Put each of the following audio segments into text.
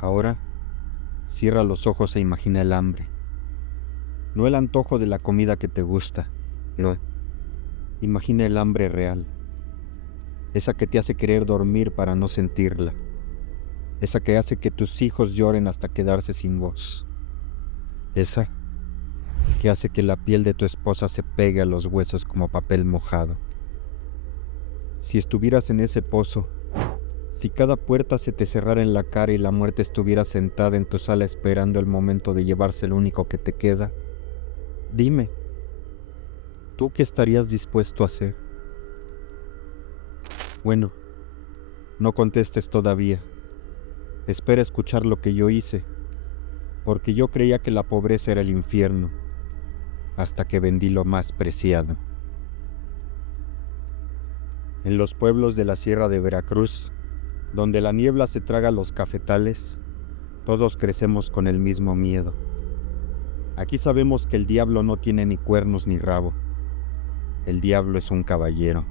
Ahora, cierra los ojos e imagina el hambre. No el antojo de la comida que te gusta, no. Imagina el hambre real. Esa que te hace querer dormir para no sentirla. Esa que hace que tus hijos lloren hasta quedarse sin voz. Esa que hace que la piel de tu esposa se pegue a los huesos como papel mojado. Si estuvieras en ese pozo, si cada puerta se te cerrara en la cara y la muerte estuviera sentada en tu sala esperando el momento de llevarse lo único que te queda, dime, ¿tú qué estarías dispuesto a hacer? Bueno, no contestes todavía. Espera escuchar lo que yo hice, porque yo creía que la pobreza era el infierno, hasta que vendí lo más preciado. En los pueblos de la Sierra de Veracruz, donde la niebla se traga los cafetales, todos crecemos con el mismo miedo. Aquí sabemos que el diablo no tiene ni cuernos ni rabo. El diablo es un caballero.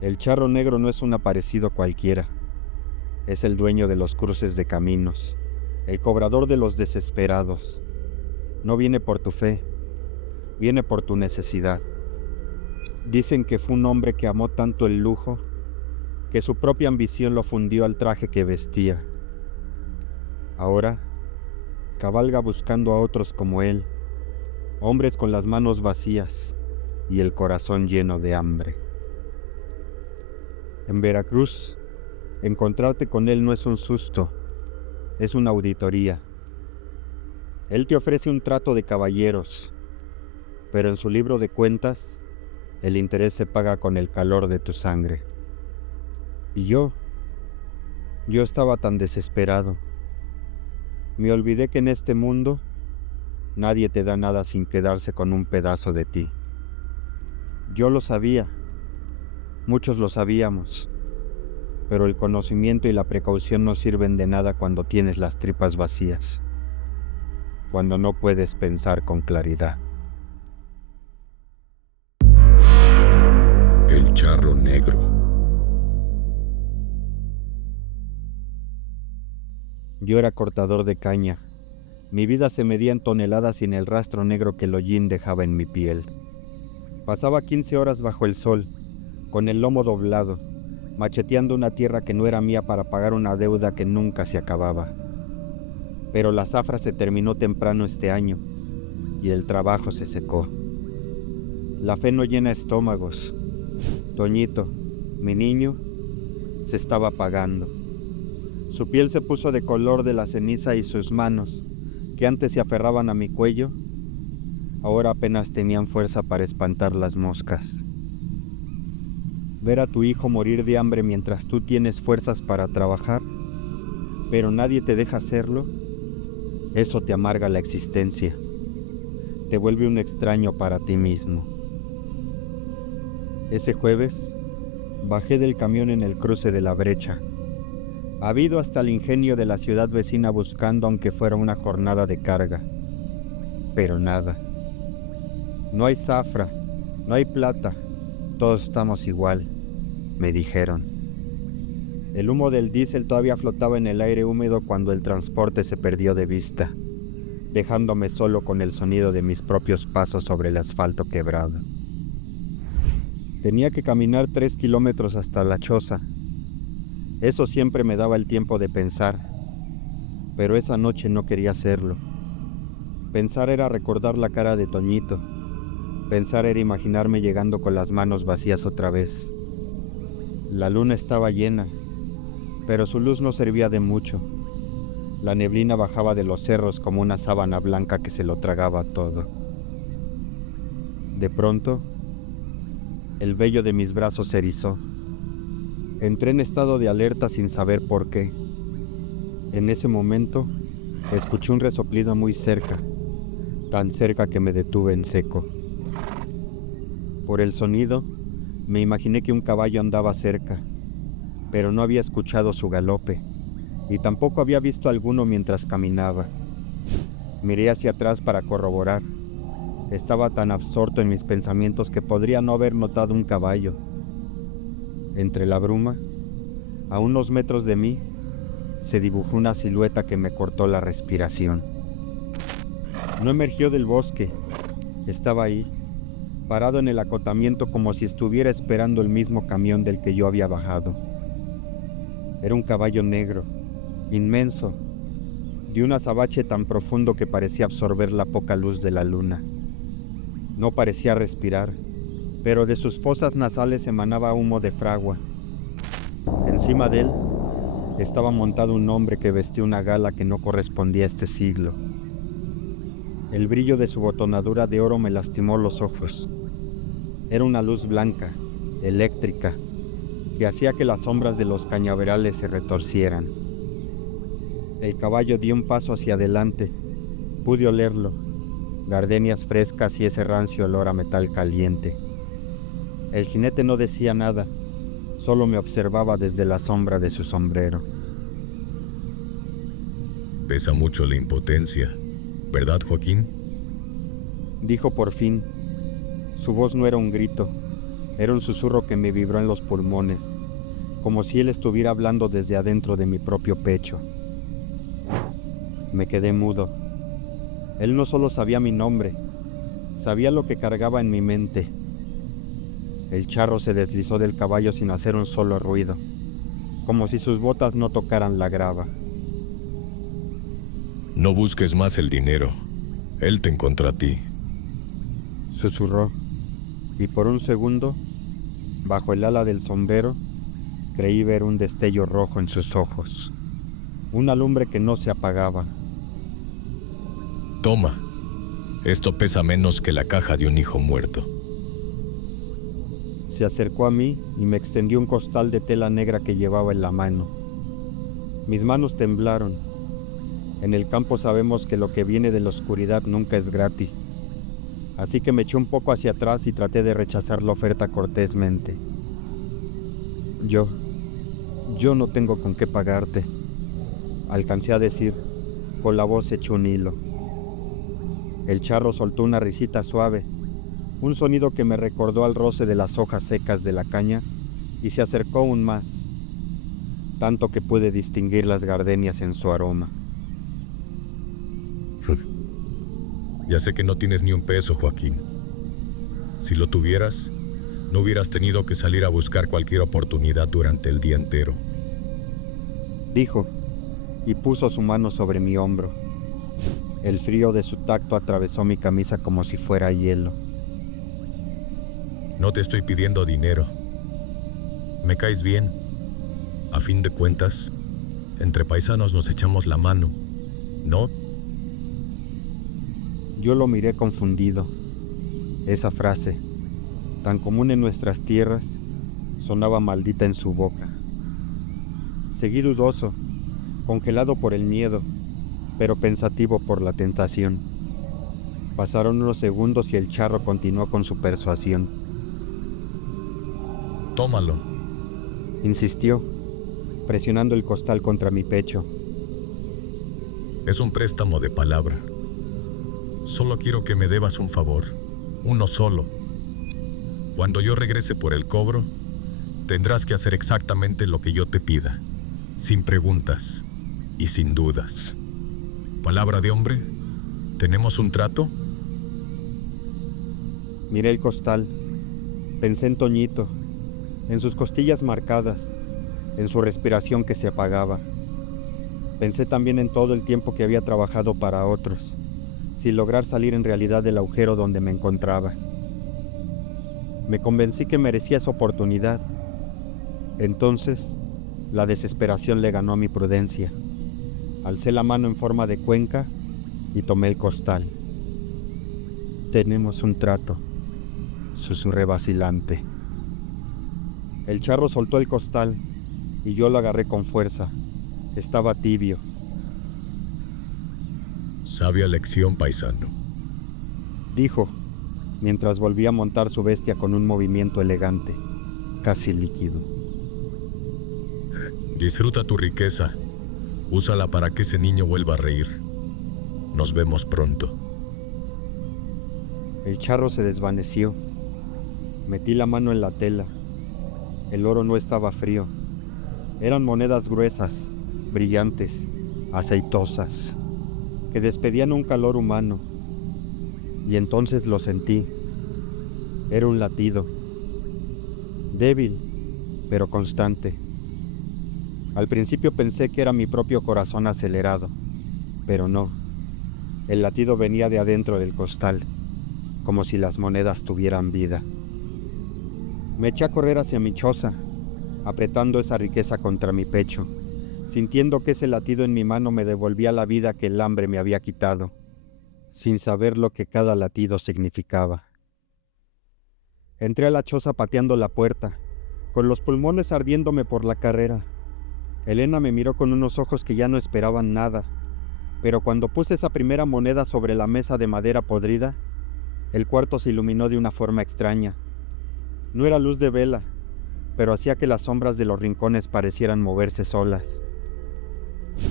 El charro negro no es un aparecido cualquiera. Es el dueño de los cruces de caminos, el cobrador de los desesperados. No viene por tu fe, viene por tu necesidad. Dicen que fue un hombre que amó tanto el lujo que su propia ambición lo fundió al traje que vestía. Ahora cabalga buscando a otros como él, hombres con las manos vacías y el corazón lleno de hambre. En Veracruz, encontrarte con él no es un susto, es una auditoría. Él te ofrece un trato de caballeros, pero en su libro de cuentas, el interés se paga con el calor de tu sangre. Y yo estaba tan desesperado. Me olvidé que en este mundo nadie te da nada sin quedarse con un pedazo de ti. Yo lo sabía, muchos lo sabíamos, pero el conocimiento y la precaución no sirven de nada cuando tienes las tripas vacías, cuando no puedes pensar con claridad. El charro negro. Yo era cortador de caña. Mi vida se medía en toneladas y en el rastro negro que el hollín dejaba en mi piel. Pasaba 15 horas bajo el sol, con el lomo doblado, macheteando una tierra que no era mía para pagar una deuda que nunca se acababa. Pero la zafra se terminó temprano este año y el trabajo se secó. La fe no llena estómagos. Toñito, mi niño, se estaba apagando. Su piel se puso de color de la ceniza y sus manos, que antes se aferraban a mi cuello, ahora apenas tenían fuerza para espantar las moscas. Ver a tu hijo morir de hambre mientras tú tienes fuerzas para trabajar, pero nadie te deja hacerlo, eso te amarga la existencia, te vuelve un extraño para ti mismo. Ese jueves, bajé del camión en el cruce de la brecha. Habido hasta el ingenio de la ciudad vecina buscando aunque fuera una jornada de carga. Pero nada. No hay zafra, no hay plata, todos estamos igual, me dijeron. El humo del diésel todavía flotaba en el aire húmedo cuando el transporte se perdió de vista, dejándome solo con el sonido de mis propios pasos sobre el asfalto quebrado. Tenía que caminar 3 kilómetros hasta la choza. Eso siempre me daba el tiempo de pensar, pero esa noche no quería hacerlo. Pensar era recordar la cara de Toñito. Pensar era imaginarme llegando con las manos vacías otra vez. La luna estaba llena, pero su luz no servía de mucho. La neblina bajaba de los cerros como una sábana blanca que se lo tragaba todo. De pronto, el vello de mis brazos se erizó. Entré en estado de alerta sin saber por qué. En ese momento, escuché un resoplido muy cerca, tan cerca que me detuve en seco. Por el sonido, me imaginé que un caballo andaba cerca, pero no había escuchado su galope, y tampoco había visto alguno mientras caminaba. Miré hacia atrás para corroborar. Estaba tan absorto en mis pensamientos que podría no haber notado un caballo. Entre la bruma, a unos metros de mí, se dibujó una silueta que me cortó la respiración. No emergió del bosque, estaba ahí, parado en el acotamiento como si estuviera esperando el mismo camión del que yo había bajado. Era un caballo negro, inmenso, de un azabache tan profundo que parecía absorber la poca luz de la luna. No parecía respirar, pero de sus fosas nasales emanaba humo de fragua. Encima de él estaba montado un hombre que vestía una gala que no correspondía a este siglo. El brillo de su botonadura de oro me lastimó los ojos. Era una luz blanca, eléctrica, que hacía que las sombras de los cañaverales se retorcieran. El caballo dio un paso hacia adelante. Pude olerlo, gardenias frescas y ese rancio olor a metal caliente. El jinete no decía nada, solo me observaba desde la sombra de su sombrero. Pesa mucho la impotencia, ¿verdad, Joaquín? Dijo por fin. Su voz no era un grito, era un susurro que me vibró en los pulmones, como si él estuviera hablando desde adentro de mi propio pecho. Me quedé mudo. Él no solo sabía mi nombre, sabía lo que cargaba en mi mente. El charro se deslizó del caballo sin hacer un solo ruido, como si sus botas no tocaran la grava. No busques más el dinero. Él te encontró a ti. Susurró, y por un segundo, bajo el ala del sombrero, creí ver un destello rojo en sus ojos. Una lumbre que no se apagaba. Toma. Esto pesa menos que la caja de un hijo muerto. Se acercó a mí y me extendió un costal de tela negra que llevaba en la mano. Mis manos temblaron. En el campo sabemos que lo que viene de la oscuridad nunca es gratis. Así que me eché un poco hacia atrás y traté de rechazar la oferta cortésmente. Yo no tengo con qué pagarte, alcancé a decir, con la voz hecha un hilo. El charro soltó una risita suave, un sonido que me recordó al roce de las hojas secas de la caña, y se acercó aún más, tanto que pude distinguir las gardenias en su aroma. Ya sé que no tienes ni un peso, Joaquín. Si lo tuvieras, no hubieras tenido que salir a buscar cualquier oportunidad durante el día entero. Dijo, y puso su mano sobre mi hombro. El frío de su tacto atravesó mi camisa como si fuera hielo. No te estoy pidiendo dinero. Me caes bien. A fin de cuentas, entre paisanos nos echamos la mano, ¿no? Yo lo miré confundido. Esa frase, tan común en nuestras tierras, sonaba maldita en su boca. Seguí dudoso, congelado por el miedo, pero pensativo por la tentación. Pasaron unos segundos y el charro continuó con su persuasión. Tómalo. Insistió, presionando el costal contra mi pecho. Es un préstamo de palabra. Solo quiero que me debas un favor, uno solo. Cuando yo regrese por el cobro, tendrás que hacer exactamente lo que yo te pida, sin preguntas y sin dudas. ¿Palabra de hombre? ¿Tenemos un trato? Miré el costal. Pensé en Toñito, en sus costillas marcadas, en su respiración que se apagaba. Pensé también en todo el tiempo que había trabajado para otros, sin lograr salir en realidad del agujero donde me encontraba. Me convencí que merecía esa oportunidad. Entonces, la desesperación le ganó a mi prudencia. Alcé la mano en forma de cuenca y tomé el costal. Tenemos un trato, susurré vacilante. El charro soltó el costal y yo lo agarré con fuerza. Estaba tibio. Sabia lección, paisano, Dijo, mientras volvía a montar su bestia con un movimiento elegante, casi líquido. Disfruta tu riqueza. Úsala para que ese niño vuelva a reír. Nos vemos pronto. El charro se desvaneció. Metí la mano en la tela. El oro no estaba frío. Eran monedas gruesas, brillantes, aceitosas, que despedían un calor humano. Y entonces lo sentí. Era un latido, débil, pero constante. Al principio pensé que era mi propio corazón acelerado, pero no. El latido venía de adentro del costal, como si las monedas tuvieran vida. Me eché a correr hacia mi choza, apretando esa riqueza contra mi pecho, sintiendo que ese latido en mi mano me devolvía la vida que el hambre me había quitado, sin saber lo que cada latido significaba. Entré a la choza pateando la puerta, con los pulmones ardiéndome por la carrera. Elena me miró con unos ojos que ya no esperaban nada, pero cuando puse esa primera moneda sobre la mesa de madera podrida, el cuarto se iluminó de una forma extraña. No era luz de vela, pero hacía que las sombras de los rincones parecieran moverse solas.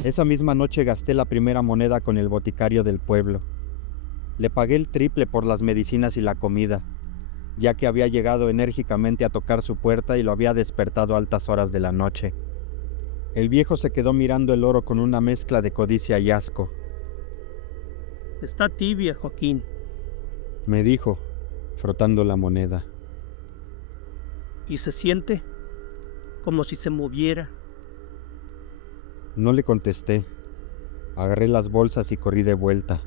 Esa misma noche gasté la primera moneda con el boticario del pueblo. Le pagué el triple por las medicinas y la comida, ya que había llegado enérgicamente a tocar su puerta y lo había despertado a altas horas de la noche. El viejo se quedó mirando el oro con una mezcla de codicia y asco. Está tibia, Joaquín. Me dijo, frotando la moneda. Y se siente como si se moviera. No le contesté. Agarré las bolsas y corrí de vuelta.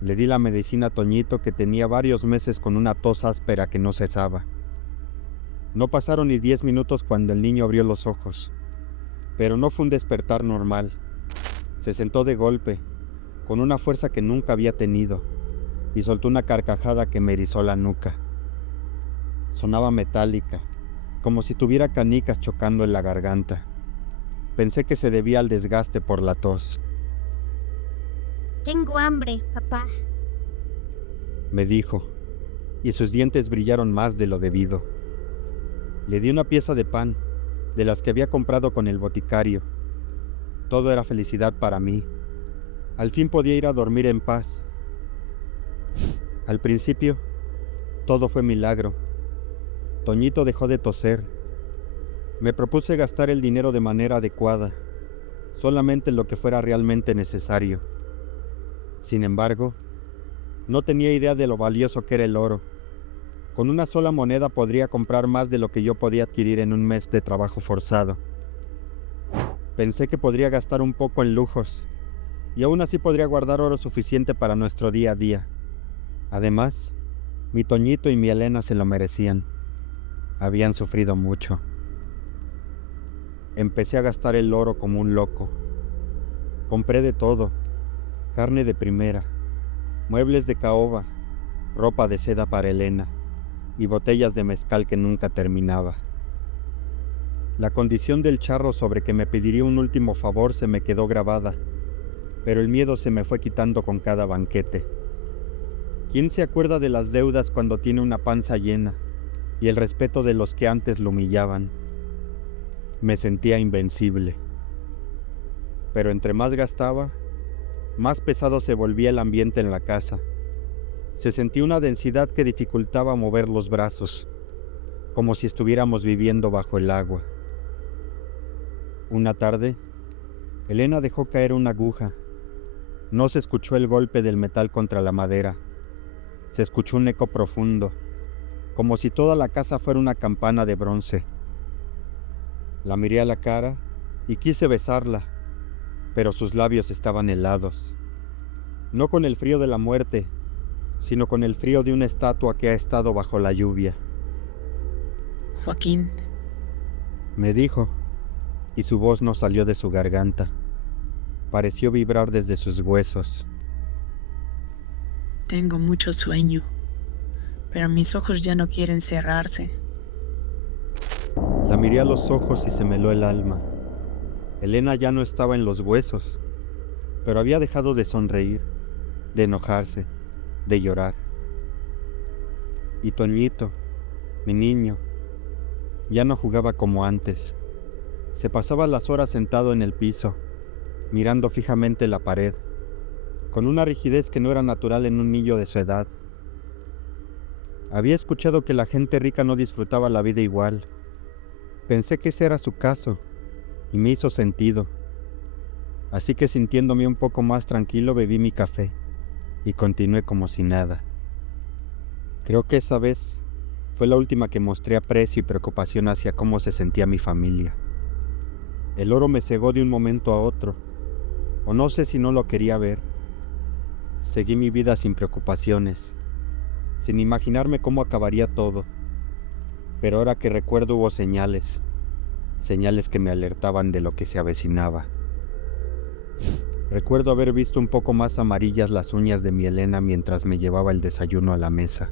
Le di la medicina a Toñito, que tenía varios meses con una tos áspera que no cesaba. No pasaron ni 10 minutos cuando el niño abrió los ojos. Pero no fue un despertar normal. Se sentó de golpe, con una fuerza que nunca había tenido, y soltó una carcajada que me erizó la nuca. Sonaba metálica, como si tuviera canicas chocando en la garganta. Pensé que se debía al desgaste por la tos. Tengo hambre, papá. Me dijo, y sus dientes brillaron más de lo debido. Le di una pieza de pan, de las que había comprado con el boticario. Todo era felicidad para mí. Al fin podía ir a dormir en paz. Al principio, todo fue milagro. Toñito dejó de toser. Me propuse gastar el dinero de manera adecuada, solamente lo que fuera realmente necesario. Sin embargo, no tenía idea de lo valioso que era el oro. Con una sola moneda podría comprar más de lo que yo podía adquirir en un mes de trabajo forzado. Pensé que podría gastar un poco en lujos, y aún así podría guardar oro suficiente para nuestro día a día. Además, mi Toñito y mi Elena se lo merecían. Habían sufrido mucho. Empecé a gastar el oro como un loco. Compré de todo: carne de primera, muebles de caoba, ropa de seda para Elena y botellas de mezcal que nunca terminaba. La condición del charro sobre que me pediría un último favor se me quedó grabada, pero el miedo se me fue quitando con cada banquete. ¿Quién se acuerda de las deudas cuando tiene una panza llena y el respeto de los que antes lo humillaban? Me sentía invencible. Pero entre más gastaba, más pesado se volvía el ambiente en la casa. Se sentía una densidad que dificultaba mover los brazos, como si estuviéramos viviendo bajo el agua. Una tarde, Elena dejó caer una aguja. No se escuchó el golpe del metal contra la madera. Se escuchó un eco profundo, como si toda la casa fuera una campana de bronce. La miré a la cara y quise besarla, pero sus labios estaban helados. No con el frío de la muerte, sino con el frío de una estatua que ha estado bajo la lluvia. Joaquín, Me dijo, y su voz no salió de su garganta. Pareció vibrar desde sus huesos. tengo mucho sueño, pero mis ojos ya no quieren cerrarse. La miré a los ojos y se me heló el alma. Elena ya no estaba en los huesos, pero había dejado de sonreír, de enojarse, de llorar. Y Toñito, mi niño, ya no jugaba como antes. Se pasaba las horas sentado en el piso, mirando fijamente la pared, con una rigidez que no era natural en un niño de su edad. Había escuchado que la gente rica no disfrutaba la vida igual. Pensé que ese era su caso, y me hizo sentido. Así que sintiéndome un poco más tranquilo bebí mi café y continué como si nada. Creo que esa vez fue la última que mostré aprecio y preocupación hacia cómo se sentía mi familia. El oro me cegó de un momento a otro, o no sé si no lo quería ver. Seguí mi vida sin preocupaciones, sin imaginarme cómo acabaría todo. Pero ahora que recuerdo hubo señales que me alertaban de lo que se avecinaba. Recuerdo haber visto un poco más amarillas las uñas de mi Elena mientras me llevaba el desayuno a la mesa.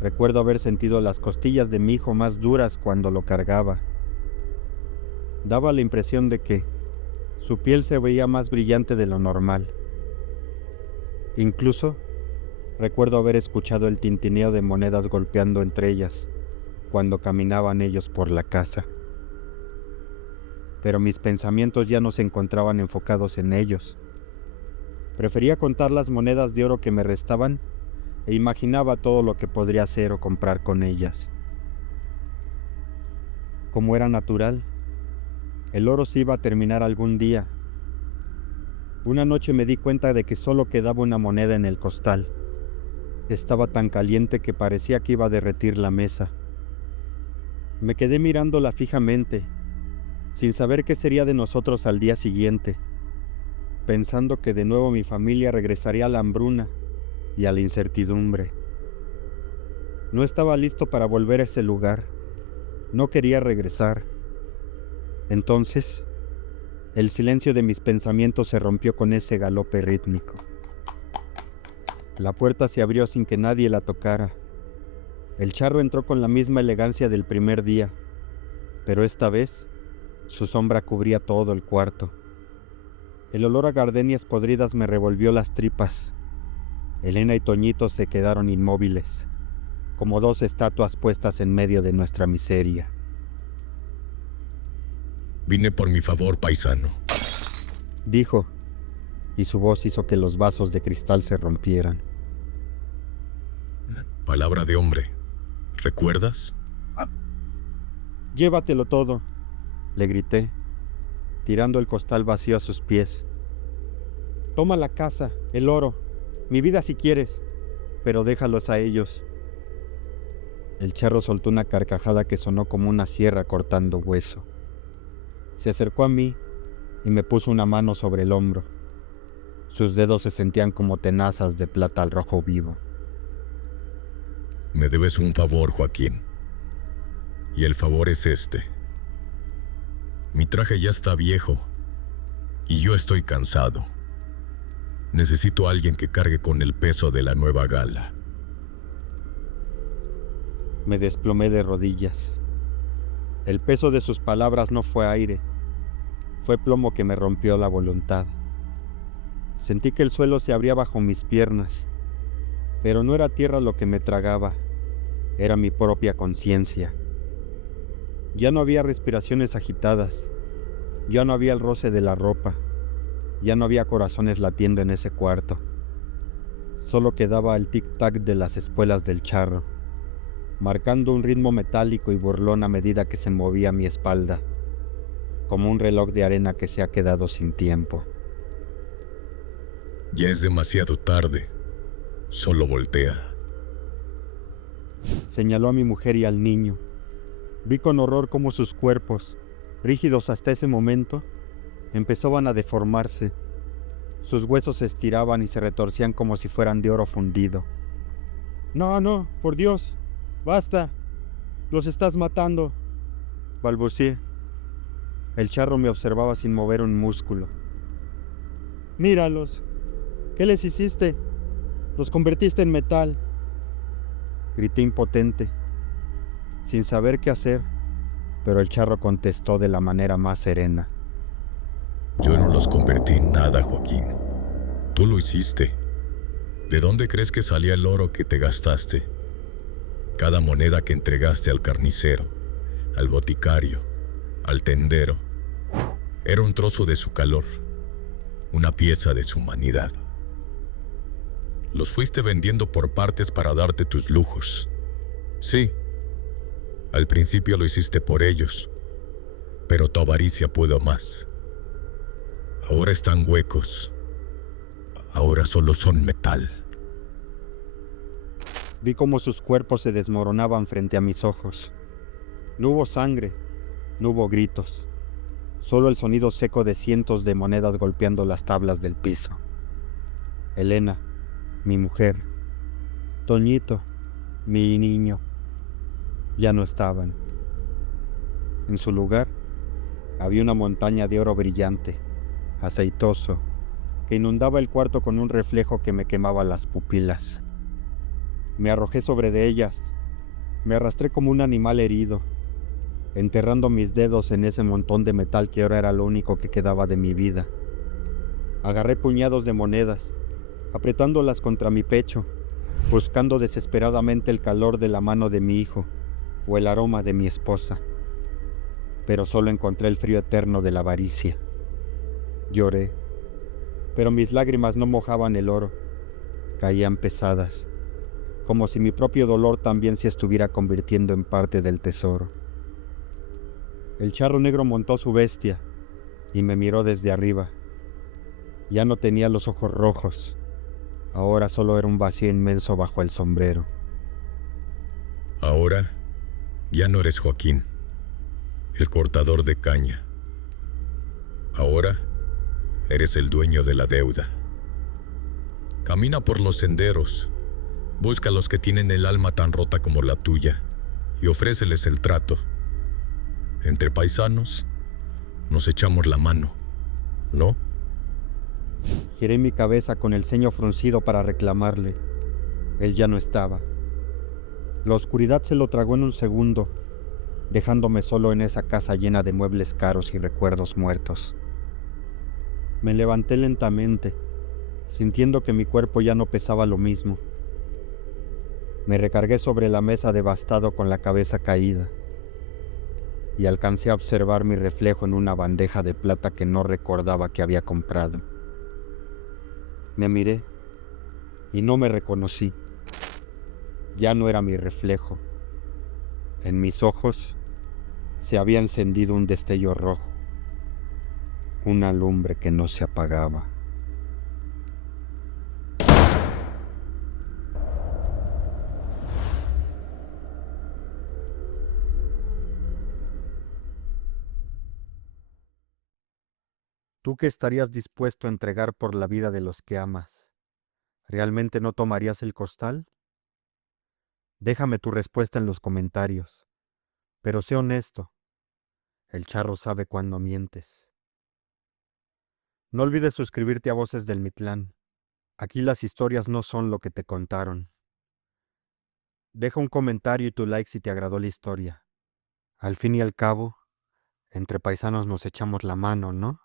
Recuerdo haber sentido las costillas de mi hijo más duras cuando lo cargaba. Daba la impresión de que su piel se veía más brillante de lo normal. Incluso recuerdo haber escuchado el tintineo de monedas golpeando entre ellas cuando caminaban ellos por la casa. Pero mis pensamientos ya no se encontraban enfocados en ellos. Prefería contar las monedas de oro que me restaban e imaginaba todo lo que podría hacer o comprar con ellas. Como era natural, el oro se iba a terminar algún día. Una noche me di cuenta de que solo quedaba una moneda en el costal. Estaba tan caliente que parecía que iba a derretir la mesa. Me quedé mirándola fijamente, sin saber qué sería de nosotros al día siguiente, pensando que de nuevo mi familia regresaría a la hambruna y a la incertidumbre. No estaba listo para volver a ese lugar. No quería regresar. Entonces, el silencio de mis pensamientos se rompió con ese galope rítmico. La puerta se abrió sin que nadie la tocara. El charro entró con la misma elegancia del primer día, pero esta vez su sombra cubría todo el cuarto. El olor a gardenias podridas me revolvió las tripas. Elena y Toñito se quedaron inmóviles, como dos estatuas puestas en medio de nuestra miseria. Vine por mi favor, paisano, Dijo, y su voz hizo que los vasos de cristal se rompieran. Palabra de hombre. ¿Recuerdas? Llévatelo todo, le grité, tirando el costal vacío a sus pies. Toma la casa, el oro, mi vida si quieres, pero déjalos a ellos. El charro soltó una carcajada que sonó como una sierra cortando hueso. Se acercó a mí y me puso una mano sobre el hombro. Sus dedos se sentían como tenazas de plata al rojo vivo. Me debes un favor, Joaquín. Y el favor es este. Mi traje ya está viejo y yo estoy cansado. Necesito a alguien que cargue con el peso de la nueva gala. Me desplomé de rodillas. El peso de sus palabras no fue aire, fue plomo que me rompió la voluntad. Sentí que el suelo se abría bajo mis piernas, pero no era tierra lo que me tragaba, era mi propia conciencia. Ya no había respiraciones agitadas, ya no había el roce de la ropa, ya no había corazones latiendo en ese cuarto. Solo quedaba el tic-tac de las espuelas del charro, marcando un ritmo metálico y burlón a medida que se movía mi espalda, como un reloj de arena que se ha quedado sin tiempo. Ya es demasiado tarde. Solo voltea. Señaló a mi mujer y al niño. Vi con horror cómo sus cuerpos, rígidos hasta ese momento, empezaban a deformarse. Sus huesos se estiraban y se retorcían como si fueran de oro fundido. No, por Dios, basta, los estás matando, balbuceé. El charro me observaba sin mover un músculo. Míralos, ¿qué les hiciste? Los convertiste en metal. Grité impotente, sin saber qué hacer, pero el charro contestó de la manera más serena. Yo no los convertí en nada, Joaquín. Tú lo hiciste. ¿De dónde crees que salía el oro que te gastaste? Cada moneda que entregaste al carnicero, al boticario, al tendero, era un trozo de su calor, una pieza de su humanidad. Los fuiste vendiendo por partes para darte tus lujos. Sí, al principio lo hiciste por ellos, pero tu avaricia pudo más. Ahora están huecos. Ahora solo son metal. Vi cómo sus cuerpos se desmoronaban frente a mis ojos. No hubo sangre, no hubo gritos, solo el sonido seco de cientos de monedas golpeando las tablas del piso. Elena, mi mujer, Toñito, mi niño, ya no estaban. En su lugar había una montaña de oro brillante, aceitoso, que inundaba el cuarto con un reflejo que me quemaba las pupilas. Me arrojé sobre de ellas, me arrastré como un animal herido, enterrando mis dedos en ese montón de metal que ahora era lo único que quedaba de mi vida. Agarré puñados de monedas, apretándolas contra mi pecho, buscando desesperadamente el calor de la mano de mi hijo o el aroma de mi esposa. Pero solo encontré el frío eterno de la avaricia. Lloré, pero mis lágrimas no mojaban el oro, caían pesadas, como si mi propio dolor también se estuviera convirtiendo en parte del tesoro. El charro negro montó su bestia y me miró desde arriba. Ya no tenía los ojos rojos, ahora solo era un vacío inmenso bajo el sombrero. Ahora ya no eres Joaquín, el cortador de caña. Ahora eres el dueño de la deuda. Camina por los senderos, busca a los que tienen el alma tan rota como la tuya y ofréceles el trato. Entre paisanos nos echamos la mano, ¿no? Giré mi cabeza con el ceño fruncido para reclamarle. Él ya no estaba. La oscuridad se lo tragó en un segundo, dejándome solo en esa casa llena de muebles caros y recuerdos muertos. Me levanté lentamente, sintiendo que mi cuerpo ya no pesaba lo mismo. Me recargué sobre la mesa devastado con la cabeza caída y alcancé a observar mi reflejo en una bandeja de plata que no recordaba que había comprado. Me miré y no me reconocí. Ya no era mi reflejo. En mis ojos se había encendido un destello rojo, una lumbre que no se apagaba. ¿Tú qué estarías dispuesto a entregar por la vida de los que amas? ¿Realmente no tomarías el costal? Déjame tu respuesta en los comentarios, pero sé honesto, el charro sabe cuándo mientes. No olvides suscribirte a Voces del Mitlán. Aquí las historias no son lo que te contaron. Deja un comentario y tu like si te agradó la historia. Al fin y al cabo, entre paisanos nos echamos la mano, ¿no?